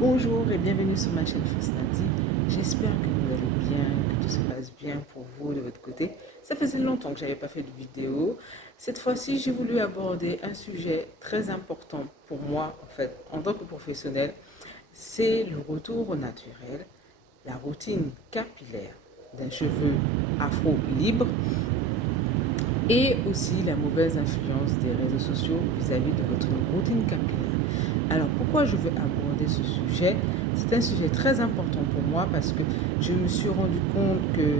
Bonjour et bienvenue sur ma chaîne First Nadi. J'espère que vous allez bien, que tout se passe bien pour vous de votre côté. Ça faisait longtemps que je n'avais pas fait de vidéo. Cette fois-ci, j'ai voulu aborder un sujet très important pour moi, en fait, en tant que professionnel. C'est le retour au naturel, la routine capillaire d'un cheveu afro libre et aussi la mauvaise influence des réseaux sociaux vis-à-vis de votre routine capillaire. Alors pourquoi je veux aborder ce sujet? C'est un sujet très important pour moi parce que je me suis rendu compte que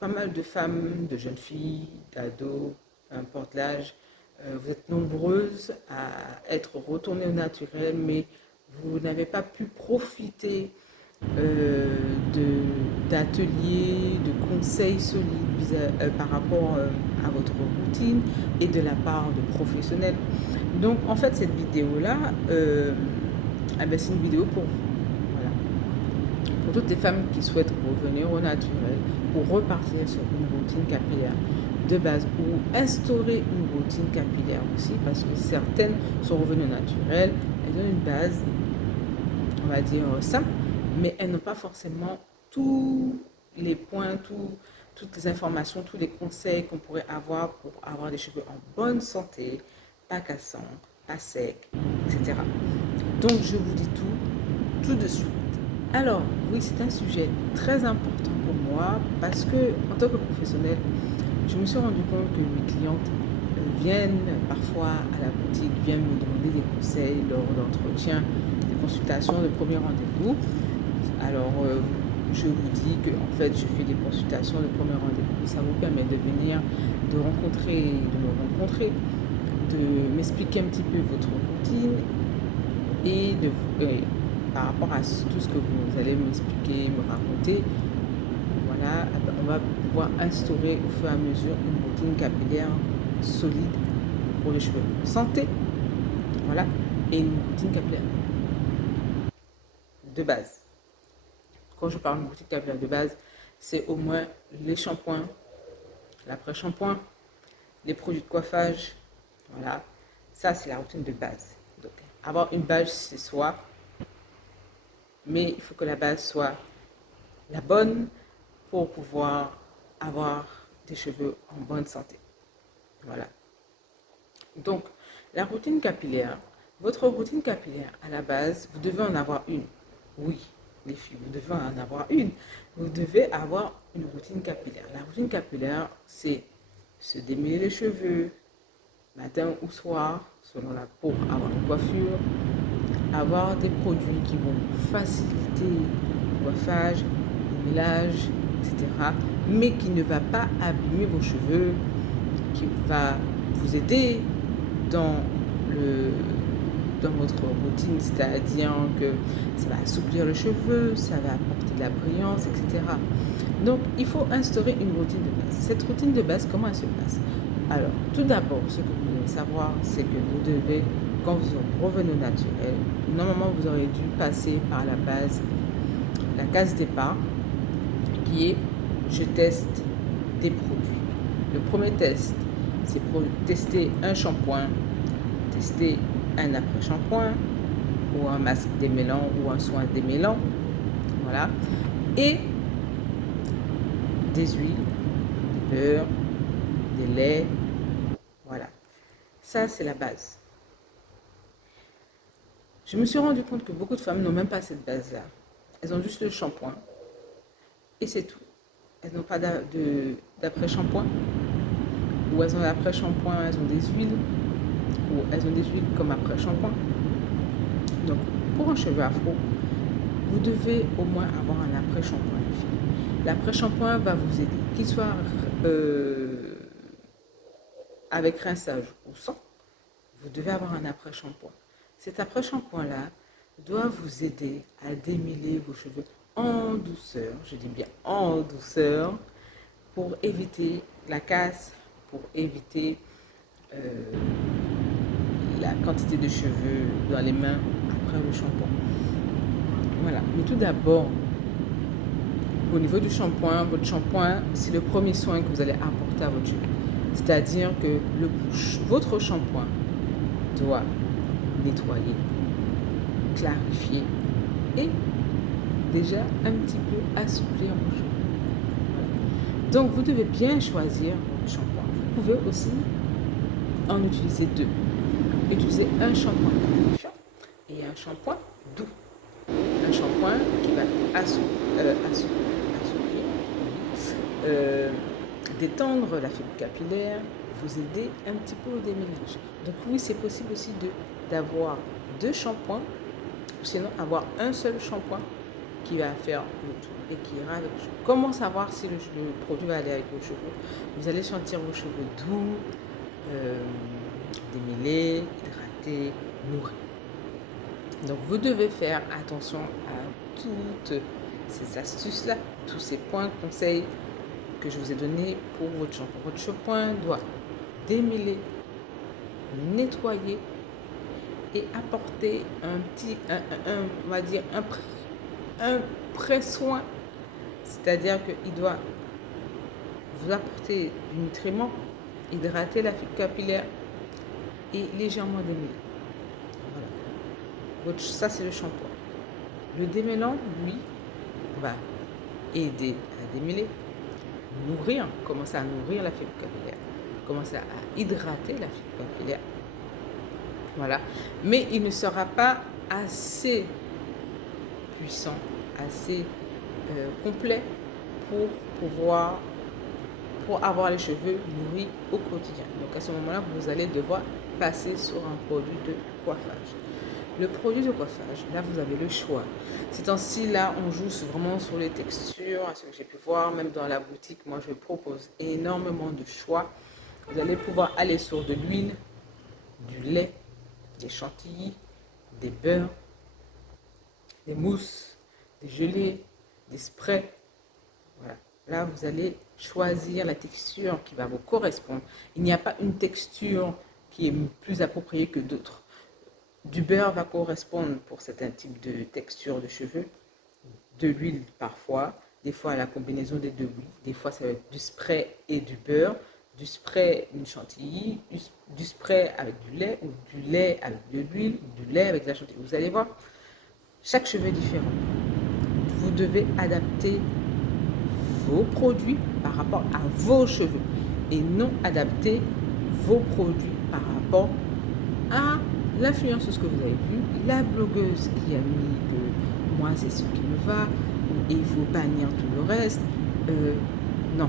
pas mal de femmes, de jeunes filles, d'ados, peu importe l'âge, vous êtes nombreuses à être retournées au naturel, mais vous n'avez pas pu profiter d'ateliers, de conseils solides par rapport à votre routine et de la part de professionnels. Donc en fait cette vidéo-là, c'est une vidéo pour vous. Voilà. Pour toutes les femmes qui souhaitent revenir au naturel ou repartir sur une routine capillaire de base ou instaurer une routine capillaire aussi parce que certaines sont revenues au naturel, elles ont une base, on va dire, simple, mais elles n'ont pas forcément tous les points, toutes les informations, tous les conseils qu'on pourrait avoir pour avoir des cheveux en bonne santé, pas cassants, pas secs, etc. Donc je vous dis tout de suite. Alors oui, c'est un sujet très important pour moi parce que en tant que professionnel, je me suis rendu compte que mes clientes viennent parfois à la boutique, viennent me demander des conseils lors d'entretiens, des consultations, de premiers rendez-vous. Alors, je vous dis que en fait, je fais des consultations de premier rendez-vous. Ça vous permet de venir, de me rencontrer, de m'expliquer un petit peu votre routine et par rapport à tout ce que vous allez m'expliquer, me raconter. Voilà, on va pouvoir instaurer au fur et à mesure une routine capillaire solide pour les cheveux santé. Voilà, et une routine capillaire de base. Quand je parle de routine capillaire de base, c'est au moins les shampoings, l'après-shampoing, les produits de coiffage. Voilà, ça c'est la routine de base. Donc, avoir une base, c'est soi, mais il faut que la base soit la bonne pour pouvoir avoir des cheveux en bonne santé. Voilà. Donc, la routine capillaire, votre routine capillaire, à la base, vous devez en avoir une. Oui, les filles, vous devez en avoir une. Vous devez avoir une routine capillaire. La routine capillaire, c'est se démêler les cheveux, matin ou soir, selon la peau, avoir une coiffure, avoir des produits qui vont vous faciliter le coiffage, le ménage, etc. Mais qui ne va pas abîmer vos cheveux, qui va vous aider dans, dans votre routine, c'est-à-dire que ça va assouplir le cheveu, ça va apporter de la brillance, etc. Donc, il faut instaurer une routine de base. Cette routine de base, comment elle se passe? Alors, tout d'abord, ce que vous devez savoir, c'est que vous devez, quand vous revenez au naturel, normalement, vous aurez dû passer par la base, la case départ, qui est je teste des produits. Le premier test, c'est pour tester un shampoing, tester un après-shampoing, ou un masque démêlant, ou un soin démêlant. Voilà. Et des huiles, des beurres, des laits. Voilà. Ça, c'est la base. Je me suis rendu compte que beaucoup de femmes n'ont même pas cette base-là. Elles ont juste le shampoing. Et c'est tout. Elles n'ont pas d'après-shampoing. Ou elles ont l'après-shampoing, elles ont des huiles. Ou elles ont des huiles comme après-shampoing. Donc, pour un cheveu afro, vous devez au moins avoir un après-shampoing. L'après-shampoing va vous aider, qu'il soit avec rinçage ou sans, vous devez avoir un après-shampoing. Cet après-shampoing-là doit vous aider à démêler vos cheveux en douceur, je dis bien en douceur, pour éviter la casse, pour éviter la quantité de cheveux dans les mains après le shampoing. Voilà, mais tout d'abord, au niveau du shampoing, votre shampoing, c'est le premier soin que vous allez apporter à votre cheveu. C'est-à-dire que votre shampoing doit nettoyer, clarifier et déjà un petit peu assouplir vos cheveux. Voilà. Donc vous devez bien choisir votre shampoing. Vous pouvez aussi en utiliser deux. Utiliser un shampoing clarifiant et un shampoing doux. Un shampoing qui va assouplir, détendre la fibre capillaire, vous aider un petit peu au déménage. Donc oui, c'est possible aussi d'avoir deux shampoings, ou sinon avoir un seul shampoing qui va faire le tout et qui ira avec vos cheveux. Comment savoir si le produit va aller avec vos cheveux? Vous allez sentir vos cheveux doux, démêlés, hydratés, nourris. Donc vous devez faire attention à toutes ces astuces-là, tous ces points, conseils que je vous ai donnés pour votre shampoing. Votre shampoing doit démêler, nettoyer et apporter on va dire un pré-soin, c'est-à-dire qu'il doit vous apporter du nutriment, hydrater la fibre capillaire et légèrement démêler. Voilà. Ça, c'est le shampoing. Le démêlant, lui, va aider à démêler, commencer à nourrir la fibre capillaire, commencer à hydrater la fibre capillaire. Voilà. Mais il ne sera pas assez puissant, assez complet pour avoir les cheveux nourris au quotidien. Donc à ce moment-là, vous allez devoir passer sur un produit de coiffage. Le produit de coiffage, là vous avez le choix. Ces temps-ci, là, on joue vraiment sur les textures, ce que j'ai pu voir, même dans la boutique, moi je propose énormément de choix. Vous allez pouvoir aller sur de l'huile, du lait, des chantilly, des beurres, des mousses, des gelées, des sprays. Voilà. Là, vous allez choisir la texture qui va vous correspondre. Il n'y a pas une texture qui est plus appropriée que d'autres. Du beurre va correspondre pour certains types de textures de cheveux, de l'huile parfois, des fois la combinaison des deux huiles, des fois ça va être du spray et du beurre, du spray une chantilly, du spray avec du lait ou du lait avec de l'huile, du lait avec de la chantilly. Vous allez voir, chaque cheveu est différent. Vous devez adapter vos produits par rapport à vos cheveux et non adapter vos produits par rapport à l'influenceuse que vous avez vue, la blogueuse qui a mis que moi c'est ce qui me va et il faut bannir tout le reste. Non,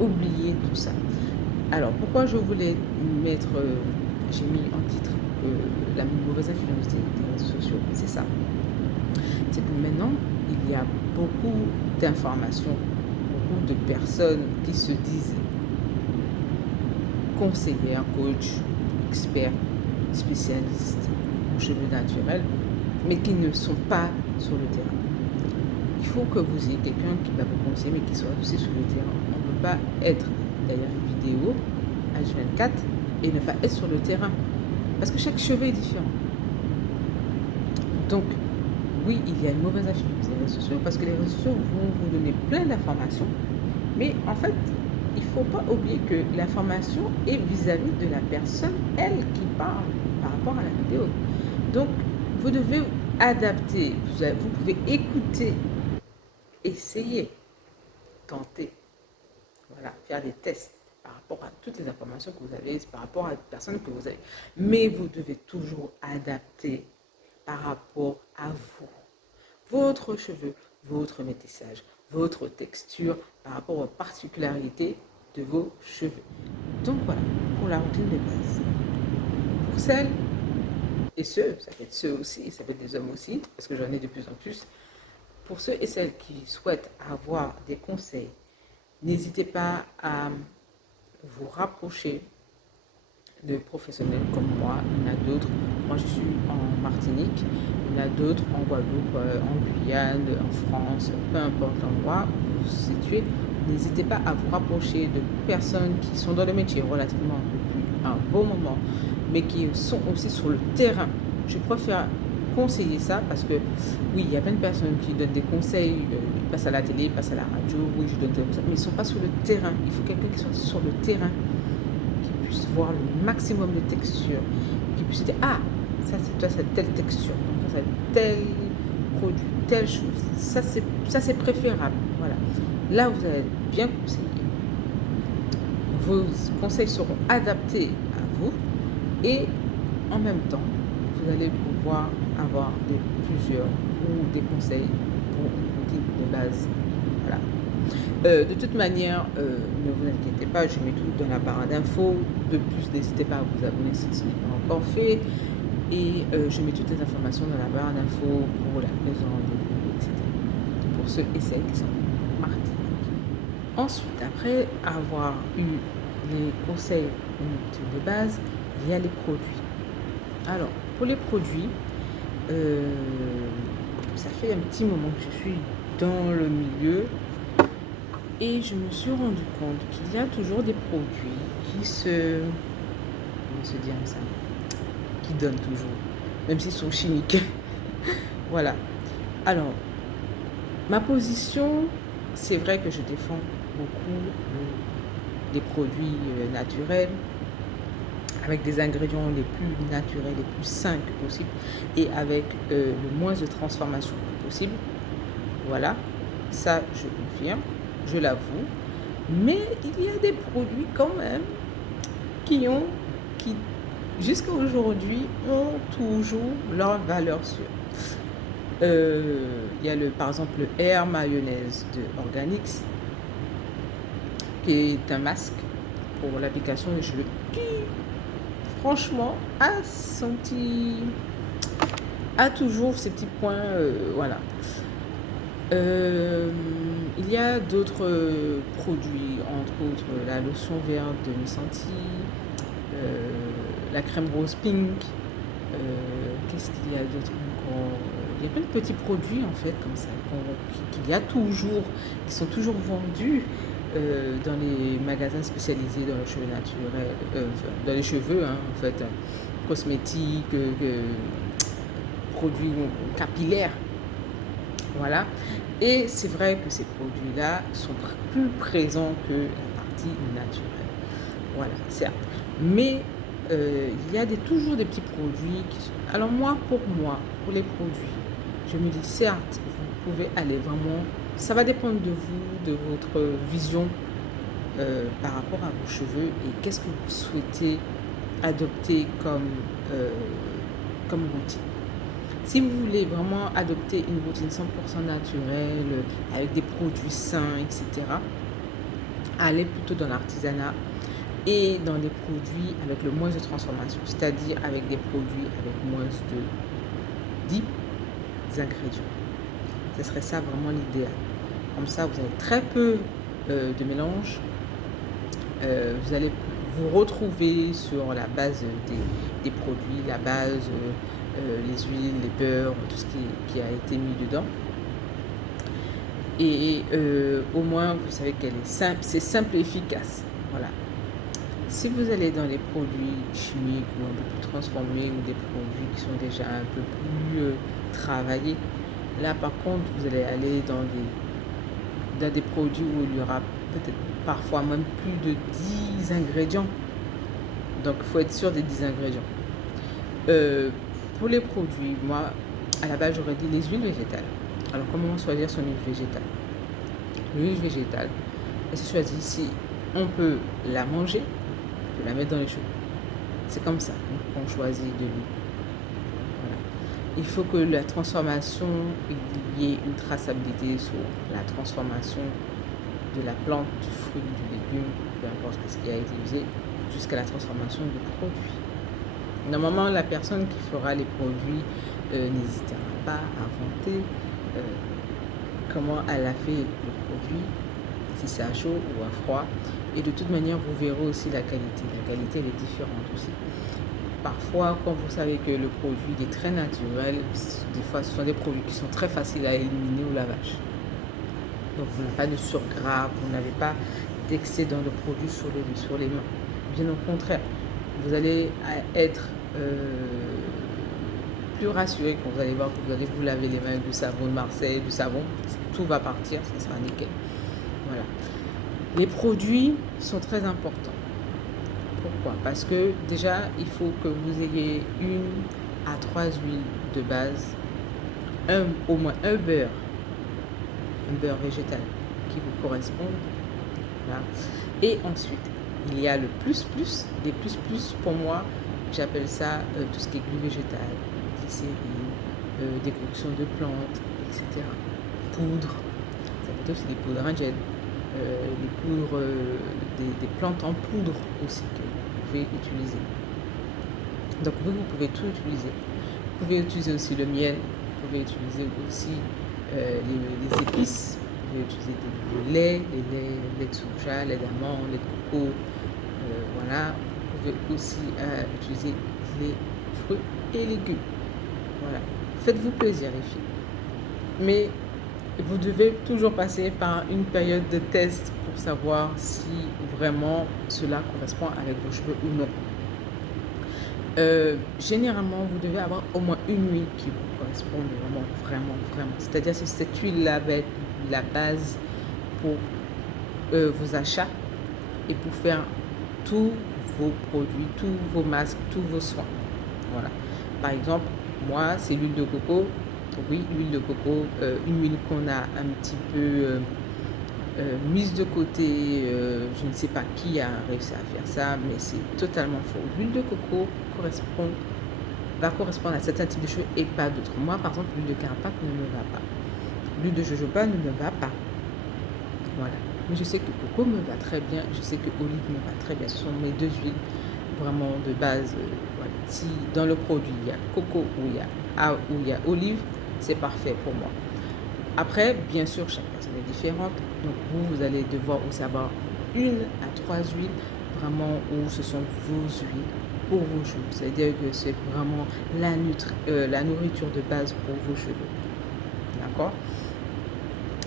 oubliez tout ça. Alors pourquoi je voulais mettre, j'ai mis en titre la mauvaise influence des réseaux sociaux, c'est ça. C'est que maintenant il y a beaucoup d'informations, beaucoup de personnes qui se disent conseillères, coach, experts, spécialistes aux cheveux naturels, mais qui ne sont pas sur le terrain. Il faut que vous ayez quelqu'un qui va vous conseiller, mais qui soit aussi sur le terrain. On ne peut pas être derrière une vidéo H24 et ne pas être sur le terrain, parce que chaque cheveu est différent. Donc, oui, il y a une mauvaise influence des réseaux sociaux, parce que les réseaux sociaux vont vous donner plein d'informations, mais en fait, il ne faut pas oublier que l'information est vis-à-vis de la personne, elle, qui parle par rapport à la vidéo. Donc, vous devez adapter. Vous pouvez écouter, essayer, tenter, voilà, faire des tests par rapport à toutes les informations que vous avez, par rapport à la personne que vous avez. Mais vous devez toujours adapter par rapport à vous, votre cheveu, votre métissage, votre texture, par rapport aux particularités de vos cheveux. Donc voilà, pour la routine de base. Pour celles et ceux, ça peut être ceux aussi, ça peut être des hommes aussi, parce que j'en ai de plus en plus. Pour ceux et celles qui souhaitent avoir des conseils, n'hésitez pas à vous rapprocher de professionnels comme moi. Il y en a d'autres. Moi, je suis en Martinique. Il y en a d'autres en Guadeloupe, en Guyane, en France, peu importe l'endroit où vous vous situez. N'hésitez pas à vous rapprocher de personnes qui sont dans le métier relativement depuis un bon moment, mais qui sont aussi sur le terrain. Je préfère conseiller ça parce que, oui, il y a plein de personnes qui donnent des conseils, ils passent à la télé, ils passent à la radio, oui, je donne des conseils, mais ils ne sont pas sur le terrain. Il faut quelqu'un qui soit sur le terrain, qui puisse voir le maximum de textures, qui puisse dire, ah, ça c'est toi, c'est telle texture, donc ça c'est telle produit, telle chose. Ça, c'est préférable. Voilà. Là, vous allez être bien conseillé. Vos conseils seront adaptés à vous et en même temps, vous allez pouvoir avoir plusieurs ou des conseils pour une routine de base. Voilà. De toute manière, ne vous inquiétez pas, je mets tout dans la barre d'infos. De plus, n'hésitez pas à vous abonner si ce n'est pas encore fait. Et je mets toutes les informations dans la barre d'infos pour la prise de rendez-vous, etc. Pour ceux et celles qui sont partis. Ensuite, après avoir eu les conseils de base, il y a les produits. Alors, pour les produits, ça fait un petit moment que je suis dans le milieu et je me suis rendu compte qu'il y a toujours des produits qui se... Comment se dire ça? Qui donnent toujours, même s'ils sont chimiques. Voilà. Alors, ma position, c'est vrai que je défends beaucoup des produits naturels avec des ingrédients les plus naturels, les plus sains que possible et avec le moins de transformation que possible. Voilà, ça je confirme, je l'avoue. Mais il y a des produits quand même qui jusqu'à aujourd'hui ont toujours leur valeur sûre. Il y a par exemple le Air Mayonnaise de Organix qui est un masque pour l'application des cheveux qui franchement a toujours ces petits points, voilà. Il y a d'autres produits, entre autres la lotion verte de Missanti, la crème rose pink, qu'est-ce qu'il y a d'autre encore? Il y a plein de petits produits en fait comme ça qu'il y a toujours, qui sont toujours vendus dans les magasins spécialisés dans les cheveux naturels, dans les cheveux hein, en fait, cosmétiques, produits capillaires. Voilà. Et c'est vrai que ces produits-là sont plus présents que la partie naturelle. Voilà, certes. Mais il y a toujours des petits produits qui sont... Alors moi, pour les produits, je me dis, certes, vous pouvez aller vraiment... Ça va dépendre de vous, de votre vision par rapport à vos cheveux et qu'est-ce que vous souhaitez adopter comme routine. Si vous voulez vraiment adopter une routine 100% naturelle, avec des produits sains, etc., allez plutôt dans l'artisanat et dans les produits avec le moins de transformation, c'est-à-dire avec des produits avec moins de 10 ingrédients. Ce serait ça vraiment l'idéal. Comme ça, vous avez très peu de mélange. Vous allez vous retrouver sur la base des produits, la base, les huiles, les beurres, tout ce qui a été mis dedans. Et au moins, vous savez qu'elle est simple, c'est simple et efficace. Voilà. Si vous allez dans les produits chimiques ou un peu plus transformés ou des produits qui sont déjà un peu plus travaillés, là par contre, vous allez aller dans des produits où il y aura peut-être parfois même plus de 10 ingrédients. Donc, il faut être sûr des 10 ingrédients. Pour les produits, moi, à la base, j'aurais dit les huiles végétales. Alors, comment choisir son huile végétale? L'huile végétale, elle se choisit si on peut la manger, on peut la mettre dans les cheveux. C'est comme ça qu'on choisit de l'huile. Voilà. Il faut que la transformation, il y ait une traçabilité sur la transformation de la plante, du fruit, du légume, peu importe ce qui a été usé, jusqu'à la transformation du produit. Normalement, la personne qui fera les produits n'hésitera pas à inventer comment elle a fait le produit, si c'est à chaud ou à froid. Et de toute manière, vous verrez aussi la qualité. La qualité, elle est différente aussi. Parfois, quand vous savez que le produit est très naturel, des fois, ce sont des produits qui sont très faciles à éliminer au lavage. Donc, vous n'avez pas de surgras, vous n'avez pas d'excédent de produits sur les mains. Bien au contraire, vous allez être plus rassuré quand vous allez voir que vous allez vous laver les mains avec du savon de Marseille, du savon, tout va partir, ça sera nickel. Voilà. Les produits sont très importants. Pourquoi? Parce que déjà, il faut que vous ayez 1 à 3 huiles de base au moins un beurre végétal qui vous correspond. Voilà. Et ensuite, il y a le plus, les plus pour moi, j'appelle ça tout ce qui est glu végétal, glycérine, décoction de plantes, etc. Poudre, ça peut être aussi des poudres indiennes, les poudres, des plantes en poudre aussi que vous pouvez utiliser. Donc vous pouvez tout utiliser. Vous pouvez utiliser aussi le miel, vous pouvez utiliser aussi les épices, vous pouvez utiliser le lait, lait de soja, lait d'amande, lait de coco, voilà. Vous pouvez aussi utiliser les fruits et légumes. Voilà. Faites-vous plaisir les filles. Mais vous devez toujours passer par une période de test pour savoir si vraiment cela correspond avec vos cheveux ou non. Généralement, vous devez avoir au moins une huile qui vous correspond vraiment. C'est-à-dire que cette huile-là va être la base pour vos achats et pour faire tous vos produits, tous vos masques, tous vos soins. Voilà. Par exemple, moi, c'est l'huile de coco. Oui, l'huile de coco, une huile qu'on a un petit peu mise de côté. Je ne sais pas qui a réussi à faire ça, mais c'est totalement faux. L'huile de coco va correspondre à certains types de cheveux et pas d'autres. Moi, par exemple, l'huile de carapace ne me va pas. L'huile de jojoba ne me va pas. Voilà. Mais je sais que coco me va très bien. Je sais que olive me va très bien. Ce sont mes deux huiles vraiment de base. Voilà. Si dans le produit, il y a coco ou il y a olive, c'est parfait pour moi. Après, bien sûr, chaque personne est différente. Donc, vous allez devoir aussi avoir 1 à 3 huiles vraiment où ce sont vos huiles pour vos cheveux. C'est-à-dire que c'est vraiment la nourriture de base pour vos cheveux. D'accord?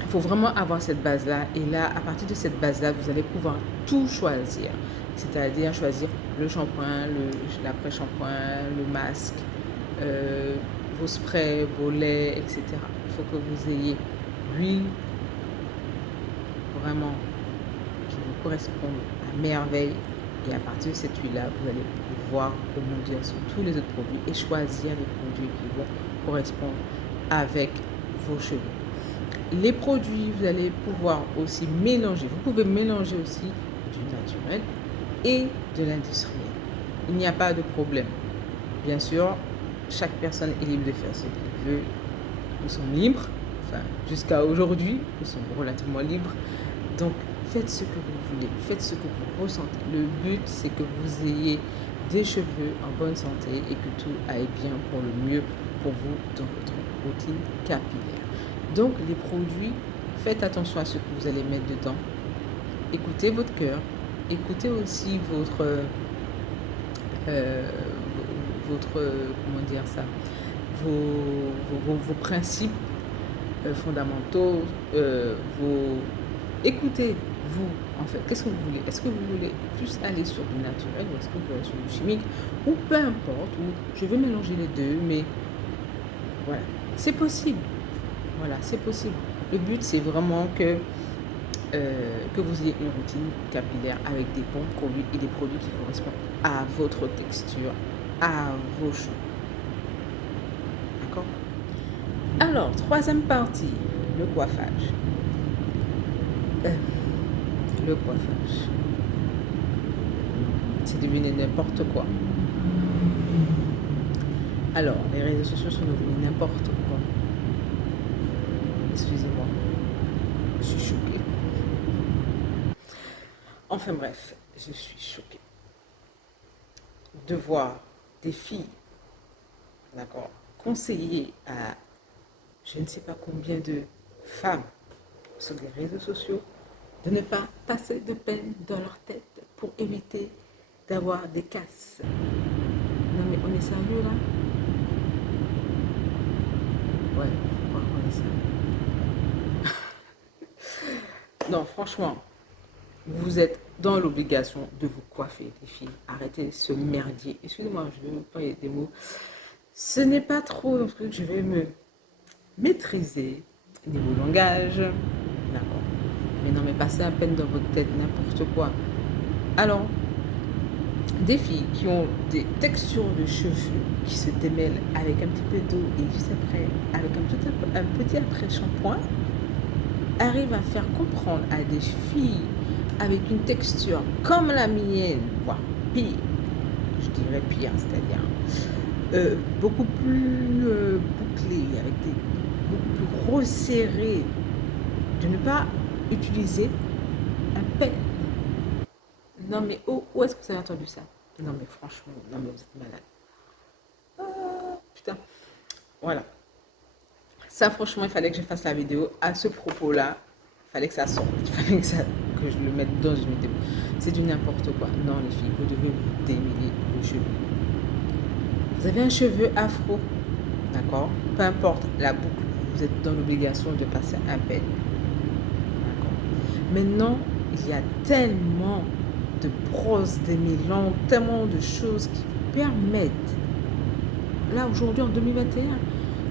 Il faut vraiment avoir cette base-là. Et là, à partir de cette base-là, vous allez pouvoir tout choisir. C'est-à-dire choisir le shampoing, l'après-shampoing, le masque, vos sprays, vos laits, etc. Il faut que vous ayez l'huile vraiment qui vous correspond à merveille. Et à partir de cette huile-là, vous allez pouvoir rebondir sur tous les autres produits et choisir les produits qui vont correspondre avec vos cheveux. Les produits, vous allez pouvoir aussi mélanger. Vous pouvez mélanger aussi du naturel et de l'industriel. Il n'y a pas de problème. Bien sûr, chaque personne est libre de faire ce qu'il veut. Nous sommes libres. Enfin, jusqu'à aujourd'hui, nous sommes relativement libres. Donc, faites ce que vous voulez. Faites ce que vous ressentez. Le but, c'est que vous ayez des cheveux en bonne santé et que tout aille bien pour le mieux pour vous dans votre routine capillaire. Donc, les produits, faites attention à ce que vous allez mettre dedans. Écoutez votre cœur. Écoutez aussi votre comment dire ça, vos principes fondamentaux, écoutez vous en fait, qu'est-ce que vous voulez, est-ce que vous voulez plus aller sur du naturel ou est-ce que vous voulez aller sur du chimique ou peu importe, ou je veux mélanger les deux, mais voilà, c'est possible, voilà, c'est possible. Le but c'est vraiment que vous ayez une routine capillaire avec des bons produits et des produits qui correspondent à votre texture, à vos cheveux. D'accord? Alors, troisième partie, le coiffage. Le coiffage. C'est devenu n'importe quoi. Alors, les réseaux sociaux sont devenus n'importe quoi. Excusez-moi. Je suis choquée. Enfin bref, je suis choquée de voir des filles, d'accord, conseiller à je ne sais pas combien de femmes sur les réseaux sociaux de ne pas passer de peine dans leur tête pour éviter d'avoir des casses. Non mais on est sérieux là? Ouais, on est sérieux. Non, franchement, vous êtes dans l'obligation de vous coiffer, les filles. Arrêtez ce merdier. Excusez-moi, je vais pas des mots. Ce n'est pas trop un truc, je vais me maîtriser niveau langage. D'accord. Mais non, mais passez à peine dans votre tête n'importe quoi. Alors, des filles qui ont des textures de cheveux qui se démêlent avec un petit peu d'eau et juste après, avec un petit après-shampoing, arrivent à faire comprendre à des filles avec une texture comme la mienne, voire pire, je dirais pire, c'est-à-dire beaucoup plus bouclée, avec des beaucoup plus resserrée, de ne pas utiliser un pet. Non mais où est-ce que vous avez entendu ça? Non mais franchement, non mais vous êtes malade. Putain, voilà. Ça franchement, il fallait que je fasse la vidéo à ce propos-là. Il fallait que ça sorte. Il fallait que je le mette dans une vidéo. C'est du n'importe quoi. Non les filles, vous devez vous démêler le cheveu. Vous avez un cheveu afro, d'accord? Peu importe la boucle, vous êtes dans l'obligation de passer un peigne. Maintenant, il y a tellement de brosses démêlants, tellement de choses qui vous permettent, là aujourd'hui en 2021,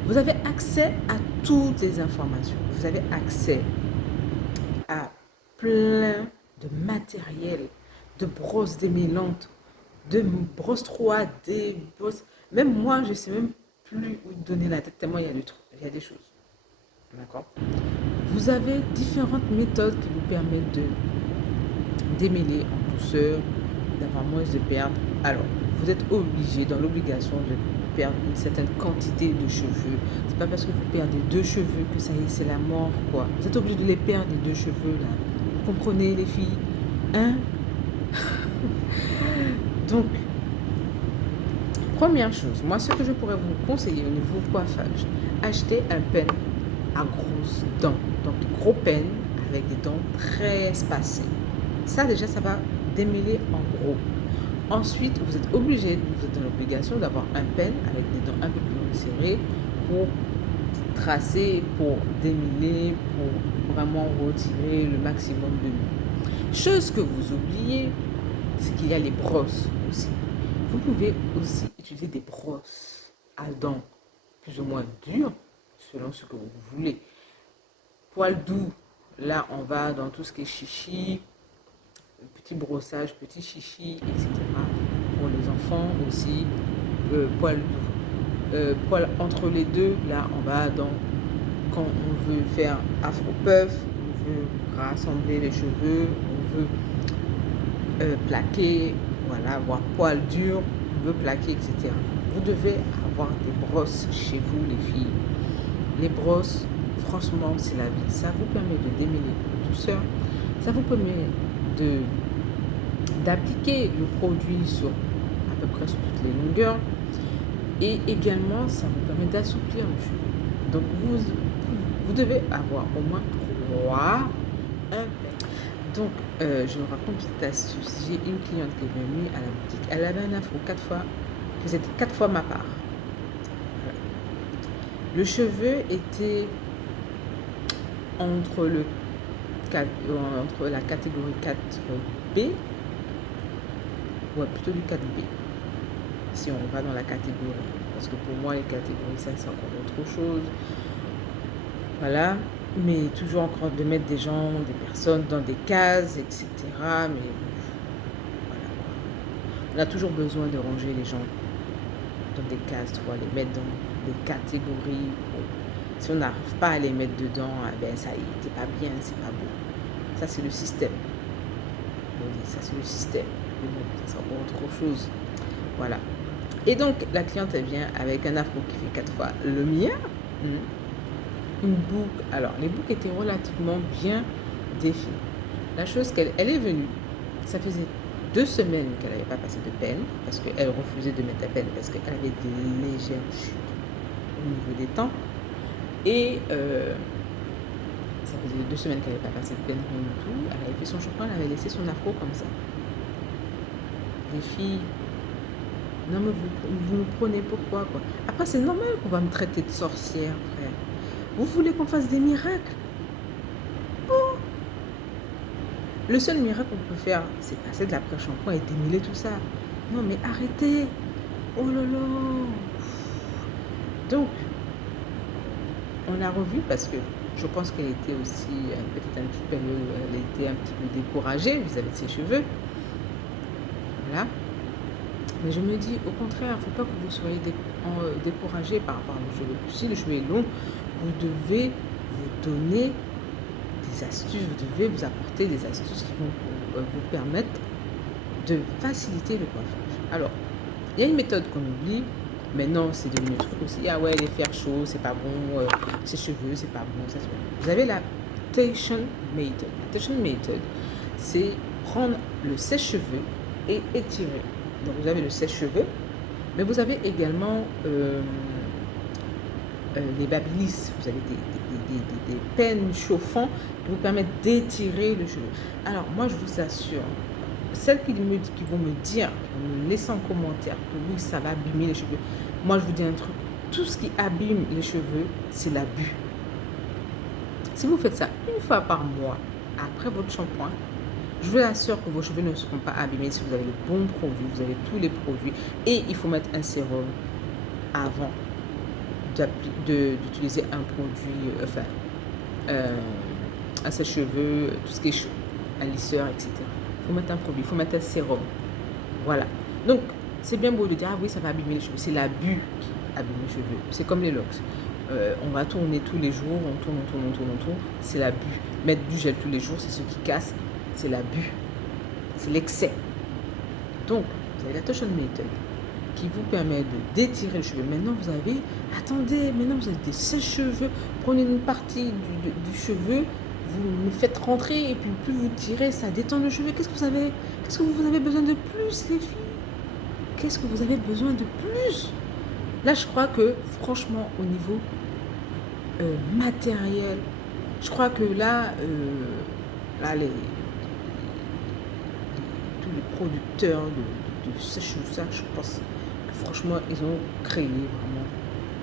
vous avez accès à toutes les informations. Vous avez accès à plein de matériel, de brosses démêlantes, de brosses 3D, brosses... Même moi, je ne sais même plus où donner la tête, tellement il y a des choses. D'accord? Vous avez différentes méthodes qui vous permettent de démêler en douceur, d'avoir moins de pertes. Alors, vous êtes obligé, dans l'obligation de perdre une certaine quantité de cheveux. C'est pas parce que vous perdez 2 cheveux que ça y est, c'est la mort, quoi. Vous êtes obligé de les perdre, les 2 cheveux, là. Vous comprenez, les filles? Hein? Donc, première chose, moi, ce que je pourrais vous conseiller au niveau coiffage, achetez un peigne à grosses dents. Donc, gros peigne avec des dents très espacées. Ça, déjà, ça va démêler en gros. Ensuite, vous êtes obligé, vous êtes dans l'obligation d'avoir un peigne avec des dents un peu plus serrées pour tracer, pour démêler, pour vraiment retirer le maximum de mou. Chose que vous oubliez, c'est qu'il y a les brosses aussi. Vous pouvez aussi utiliser des brosses à dents plus ou moins dures, selon ce que vous voulez. Poil doux, là on va dans tout ce qui est chichi, petit brossage, petit chichi, etc. Pour les enfants aussi, poil doux. Poil entre les deux, là on va dans, quand on veut faire afro puff, on veut rassembler les cheveux, on veut plaquer, voilà, avoir poil dur, on veut plaquer, etc. Vous devez avoir des brosses chez vous les filles. Les brosses, franchement, c'est la vie. Ça vous permet de démêler en douceur. Ça vous permet d'appliquer le produit sur à peu près sur toutes les longueurs. Et également, ça vous permet d'assouplir le cheveu. Donc, vous devez avoir au moins 3 Donc, je vous raconte une petite astuce. J'ai une cliente qui est venue à la boutique. Elle avait un afro 4 fois, faisait 4 fois ma part. Voilà. Le cheveu était entre la catégorie 4B, ouais, plutôt du 4B, si on va dans la catégorie. Parce que pour moi, les catégories, ça, c'est encore autre chose. Voilà. Mais toujours encore de mettre des gens, des personnes dans des cases, etc. Mais voilà. On a toujours besoin de ranger les gens dans des cases, tu vois, les mettre dans des catégories. Si on n'arrive pas à les mettre dedans, ben ça y est, c'est pas bien, c'est pas beau. Ça, c'est le système. Ça, c'est le système. Mais bon, ça, c'est autre chose. Voilà. Et donc, la cliente, elle vient avec un afro qui fait 4 fois le mien. Une boucle. Alors, les boucles étaient relativement bien définies. La chose qu'elle est venue, ça faisait 2 semaines qu'elle n'avait pas passé de peine, parce qu'elle refusait de mettre la peine, parce qu'elle avait des légères chutes au niveau des temps. Et ça faisait 2 semaines qu'elle n'avait pas passé de peine, rien du tout. Elle avait fait son shampoing, elle avait laissé son afro comme ça. Les filles, non mais vous me prenez pourquoi, quoi. Après, c'est normal qu'on va me traiter de sorcière, frère. Vous voulez qu'on fasse des miracles? Oh! Le seul miracle qu'on peut faire, c'est passer de l'après-shampoing et démêler tout ça. Non mais arrêtez! Oh là là! Donc, on a revu parce que je pense qu'elle était aussi, peut-être une petite période où elle était un petit peu découragée vis-à-vis de ses cheveux. Voilà. Mais je me dis, au contraire, il ne faut pas que vous soyez découragé par rapport à le cheveu. Si le cheveu est long, vous devez vous donner des astuces, vous devez vous apporter des astuces qui vont vous permettre de faciliter le coiffage. Alors, il y a une méthode qu'on oublie. Maintenant, c'est devenu un truc aussi. Ah ouais, les faire chaud, c'est pas bon. Ses cheveux, c'est pas bon. Ça, c'est bon. Vous avez la Tahitian Method. La Tahitian Method, c'est prendre le sèche-cheveux et étirer. Donc, vous avez le sèche-cheveux, mais vous avez également les babyliss. Vous avez des peines chauffants qui vous permettent d'étirer le cheveu. Alors, moi, je vous assure, celles qui vont me dire, qui vont me laisser en commentaire que oui, ça va abîmer les cheveux. Moi, je vous dis un truc. Tout ce qui abîme les cheveux, c'est l'abus. Si vous faites ça une fois par mois, après votre shampoing, je vous assure que vos cheveux ne seront pas abîmés si vous avez les bons produits, vous avez tous les produits. Et il faut mettre un sérum avant d'utiliser un produit, à ses cheveux, tout ce qui est chaud, un lisseur, etc. Il faut mettre un produit, il faut mettre un sérum. Voilà. Donc, c'est bien beau de dire, ah oui, ça va abîmer les cheveux. C'est l'abus qui abîme les cheveux. C'est comme les locks. On va tourner tous les jours, on tourne. C'est l'abus. Mettre du gel tous les jours, c'est ce qui casse. C'est l'abus. C'est l'excès. Donc, vous avez la Tahitian Method qui vous permet d'étirer le cheveu. Maintenant, vous avez des sèche-cheveux. Prenez une partie du cheveu, vous le faites rentrer et puis plus vous tirez, ça détend le cheveu. Qu'est-ce que vous avez besoin de plus, les filles? Qu'est-ce que vous avez besoin de plus? Là, je crois que, franchement, au niveau matériel, je crois que là, tous les producteurs de sèche-cheveux, je pense que franchement, ils ont créé vraiment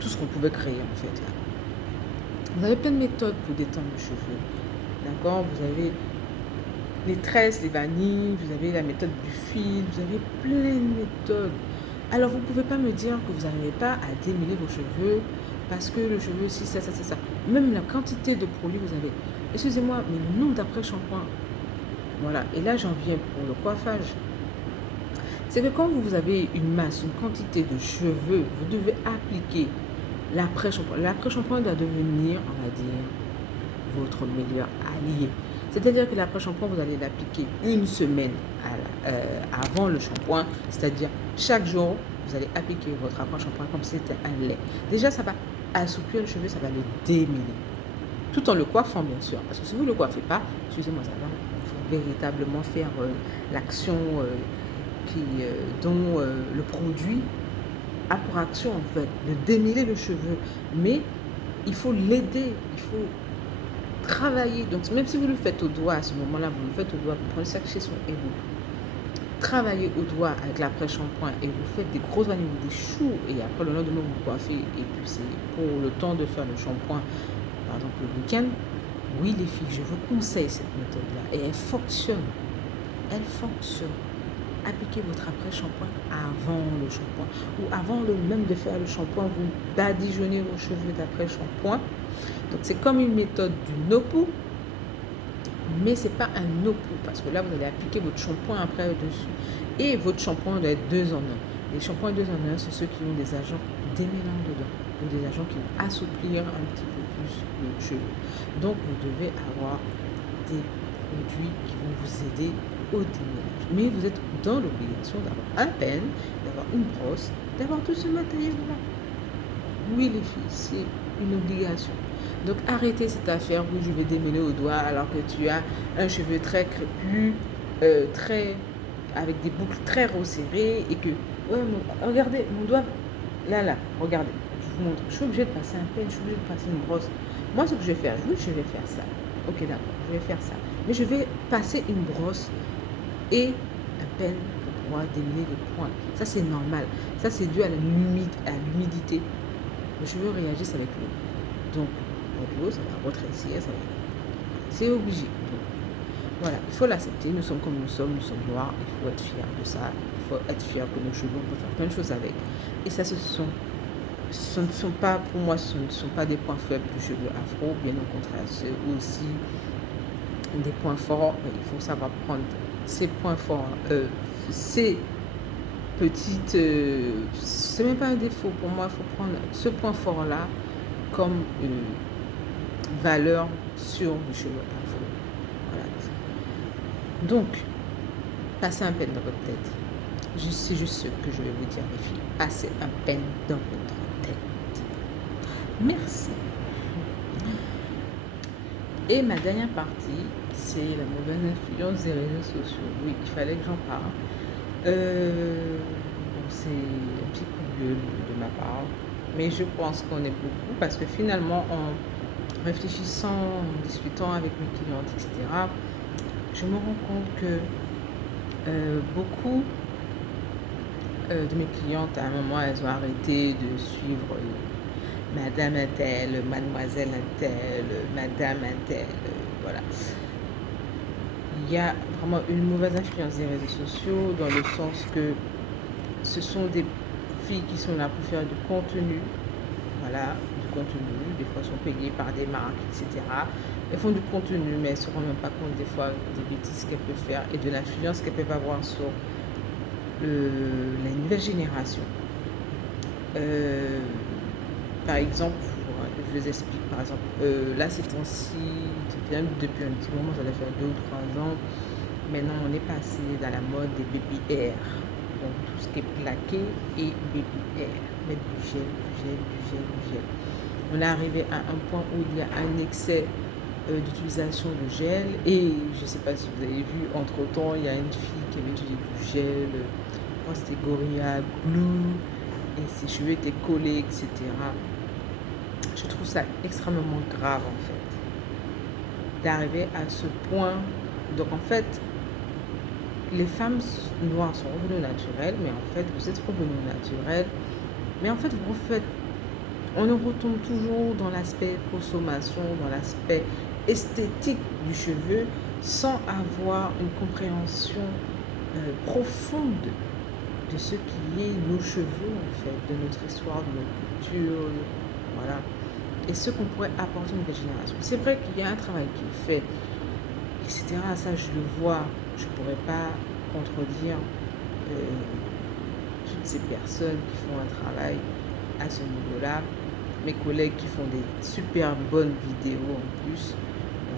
tout ce qu'on pouvait créer en fait là. Vous avez plein de méthodes pour détendre le cheveu. D'accord? Vous avez les tresses, les vanilles, vous avez la méthode du fil, vous avez plein de méthodes. Alors, vous ne pouvez pas me dire que vous n'arrivez pas à démêler vos cheveux parce que le cheveu, si, ça. Même la quantité de produits que vous avez. Excusez-moi, mais le nombre d'après-shampoing. Voilà. Et là, j'en viens pour le coiffage. C'est que quand vous avez une masse, une quantité de cheveux, vous devez appliquer l'après-shampoing. L'après-shampoing doit devenir, on va dire, votre meilleur allié. C'est-à-dire que l'après-shampoing, vous allez l'appliquer une semaine avant le shampoing. C'est-à-dire, chaque jour, vous allez appliquer votre après-shampoing comme si c'était un lait. Déjà, ça va assouplir le cheveu, ça va le démêler. Tout en le coiffant, bien sûr. Parce que si vous ne le coiffez pas, excusez-moi, ça va véritablement faire l'action dont le produit a pour action, en fait, de démêler le cheveu. Mais il faut l'aider, il faut travailler. Donc, même si vous le faites au doigt, à ce moment-là, vous le faites au doigt, vous prenez ça chez son et vous travaillez au doigt avec l'après-shampoing et vous faites des grosses vanilles, des choux, et après le lendemain, vous coiffez, et puis c'est pour le temps de faire le shampoing, par exemple le week-end. Oui, les filles, je vous conseille cette méthode-là, et elle fonctionne. Elle fonctionne. Appliquez votre après-shampoing avant le shampoing, ou avant même de faire le shampoing, vous badigeonnez vos cheveux d'après-shampoing. Donc, c'est comme une méthode du no-poo, mais ce n'est pas un no-poo, parce que là, vous allez appliquer votre shampoing après dessus. Et votre shampoing doit être 2 en 1. Les shampoings 2 en 1, c'est ceux qui ont des agents démêlants dedans, ou des agents qui vont assouplir un petit peu plus le cheveu. Donc, vous devez avoir des produits qui vont vous aider au démêlage. Mais vous êtes dans l'obligation d'avoir un pen, d'avoir une brosse, d'avoir tout ce matériel-là. Oui, les filles, c'est une obligation. Donc, arrêtez cette affaire où je vais démêler au doigt alors que tu as un cheveu très crépus, avec des boucles très resserrées et que, regardez, mon doigt, là, regardez, je vous montre, je suis obligée de passer un pen, je suis obligée de passer une brosse. Moi, ce que je vais faire, je vais faire ça. Ok, d'accord, je vais faire ça. Mais je vais passer une brosse et un pen pour pouvoir démêler les points. Ça, c'est normal. Ça, c'est dû à l'humidité. Les cheveux réagissent avec l'eau. Donc, l'eau, ça va rétrécir, c'est obligé. Donc, voilà, il faut l'accepter. Nous sommes comme nous sommes noirs. Il faut être fier de ça. Il faut être fier que nos cheveux, on peut faire plein de choses avec. Et ça, ce ne sont pas, pour moi, ce ne sont pas des points faibles du cheveu afro. Bien au contraire, c'est aussi des points forts. Il faut savoir prendre ces points forts, ces petite... c'est même pas un défaut. Pour moi, il faut prendre ce point fort-là comme valeur sur le cheveu afro. Voilà. Donc, passez un pen dans votre tête. C'est juste ce que je vais vous dire, mes filles. Passez un pen dans votre tête. Merci. Et ma dernière partie, c'est la mauvaise influence des réseaux sociaux. Oui, il fallait que j'en parle. C'est un petit coup de gueule de ma part. Mais je pense qu'on est beaucoup parce que finalement, en réfléchissant, en discutant avec mes clientes, etc., je me rends compte que beaucoup de mes clientes, à un moment, elles ont arrêté de suivre Madame Intel, Mademoiselle Intel, Madame Intel, voilà. Il y a vraiment une mauvaise influence des réseaux sociaux dans le sens que ce sont des filles qui sont là pour faire du contenu, voilà, du contenu, des fois sont payées par des marques, etc. Elles font du contenu, mais elles ne se rendent même pas compte des fois des bêtises qu'elles peuvent faire et de l'influence qu'elles peuvent avoir sur les nouvelles générations. Par exemple, je vous explique, par exemple, là ces temps-ci, depuis un petit moment, ça doit faire 2 ou 3 ans, maintenant on est passé dans la mode des baby hair, donc tout ce qui est plaqué et baby hair, mettre du gel, du gel, du gel, du gel. On est arrivé à un point où il y a un excès d'utilisation de gel et je ne sais pas si vous avez vu, entre temps il y a une fille qui avait utilisé du gel, c'était Gorilla Glue et ses cheveux étaient collés, etc. Je trouve ça extrêmement grave en fait d'arriver à ce point. Donc en fait les femmes noires sont revenues naturelles, mais en fait vous êtes revenues naturelles, mais en fait on retombe toujours dans l'aspect consommation, dans l'aspect esthétique du cheveu sans avoir une compréhension profonde de ce qui est nos cheveux en fait, de notre histoire, de notre culture, voilà, et ce qu'on pourrait apporter à une nouvelle génération. C'est vrai qu'il y a un travail qui est fait, etc. Ça, je le vois, je ne pourrais pas contredire toutes ces personnes qui font un travail à ce niveau-là. Mes collègues qui font des super bonnes vidéos en plus.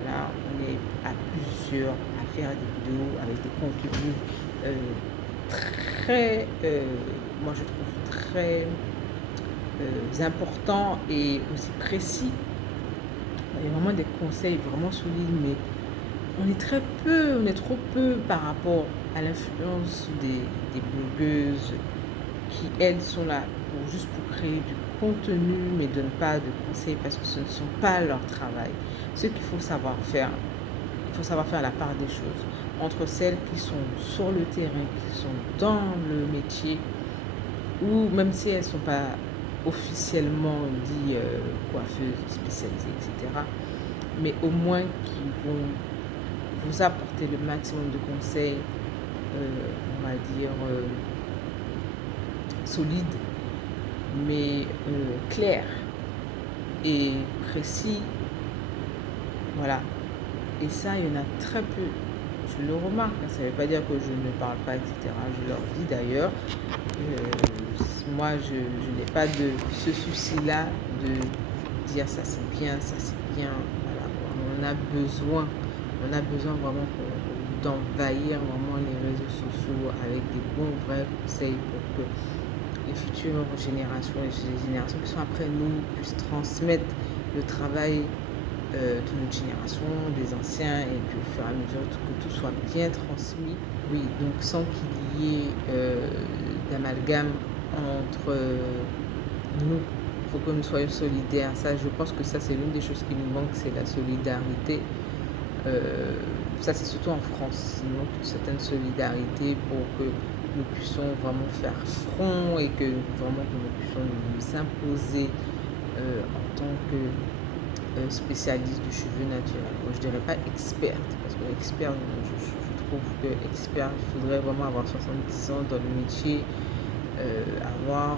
Voilà, on est à plusieurs à faire des vidéos avec des contenus très, moi je trouve très importants et aussi précis. Il y a vraiment des conseils vraiment solides, mais on est très peu, on est trop peu par rapport à l'influence des blogueuses qui, elles, sont là juste pour créer du contenu, mais donnent pas de conseils parce que ce ne sont pas leur travail. Ce qu'il faut savoir faire, il faut savoir faire la part des choses entre celles qui sont sur le terrain, qui sont dans le métier, ou même si elles ne sont pas officiellement dit coiffeuses spécialisées, etc. Mais au moins qui vont vous apporter le maximum de conseils, on va dire, solides, mais clairs et précis. Voilà. Et ça, il y en a très peu. Je le remarque, hein. Ça ne veut pas dire que je ne parle pas, etc. Je leur dis d'ailleurs, moi, je n'ai pas de ce souci-là de dire ça c'est bien, ça c'est bien. Voilà. On a besoin vraiment d'envahir vraiment les réseaux sociaux avec des bons, vrais conseils pour que les futures générations, les générations qui sont après nous puissent transmettre le travail de notre génération, des anciens, et puis au fur et à mesure que tout soit bien transmis. Oui, donc sans qu'il y ait d'amalgame entre nous. Il faut que nous soyons solidaires. Ça, je pense que ça, c'est l'une des choses qui nous manque, c'est la solidarité. Ça, c'est surtout en France. Il manque une certaine solidarité pour que nous puissions vraiment faire front et que vraiment que nous puissions nous imposer en tant que spécialiste du cheveu naturel. Moi, je dirais pas experte, parce que expert, je trouve que expert, il faudrait vraiment avoir 70 ans dans le métier, avoir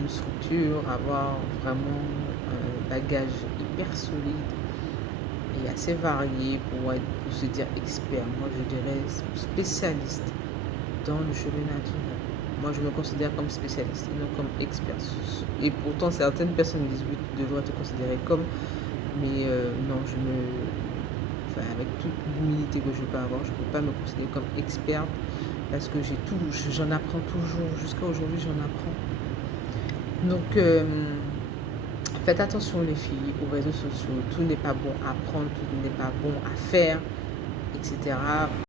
une structure, avoir vraiment un bagage hyper solide et assez varié pour se dire expert. Moi, je dirais spécialiste dans le cheveu naturel. Moi, je me considère comme spécialiste et non comme expert. Et pourtant, certaines personnes me disent, oui, tu devrais te considérer comme, mais non, enfin, avec toute l'humilité que je peux avoir, je ne peux pas me considérer comme experte parce que j'en apprends toujours. Jusqu'à aujourd'hui, j'en apprends. Donc, faites attention les filles aux réseaux sociaux. Tout n'est pas bon à apprendre, tout n'est pas bon à faire, etc.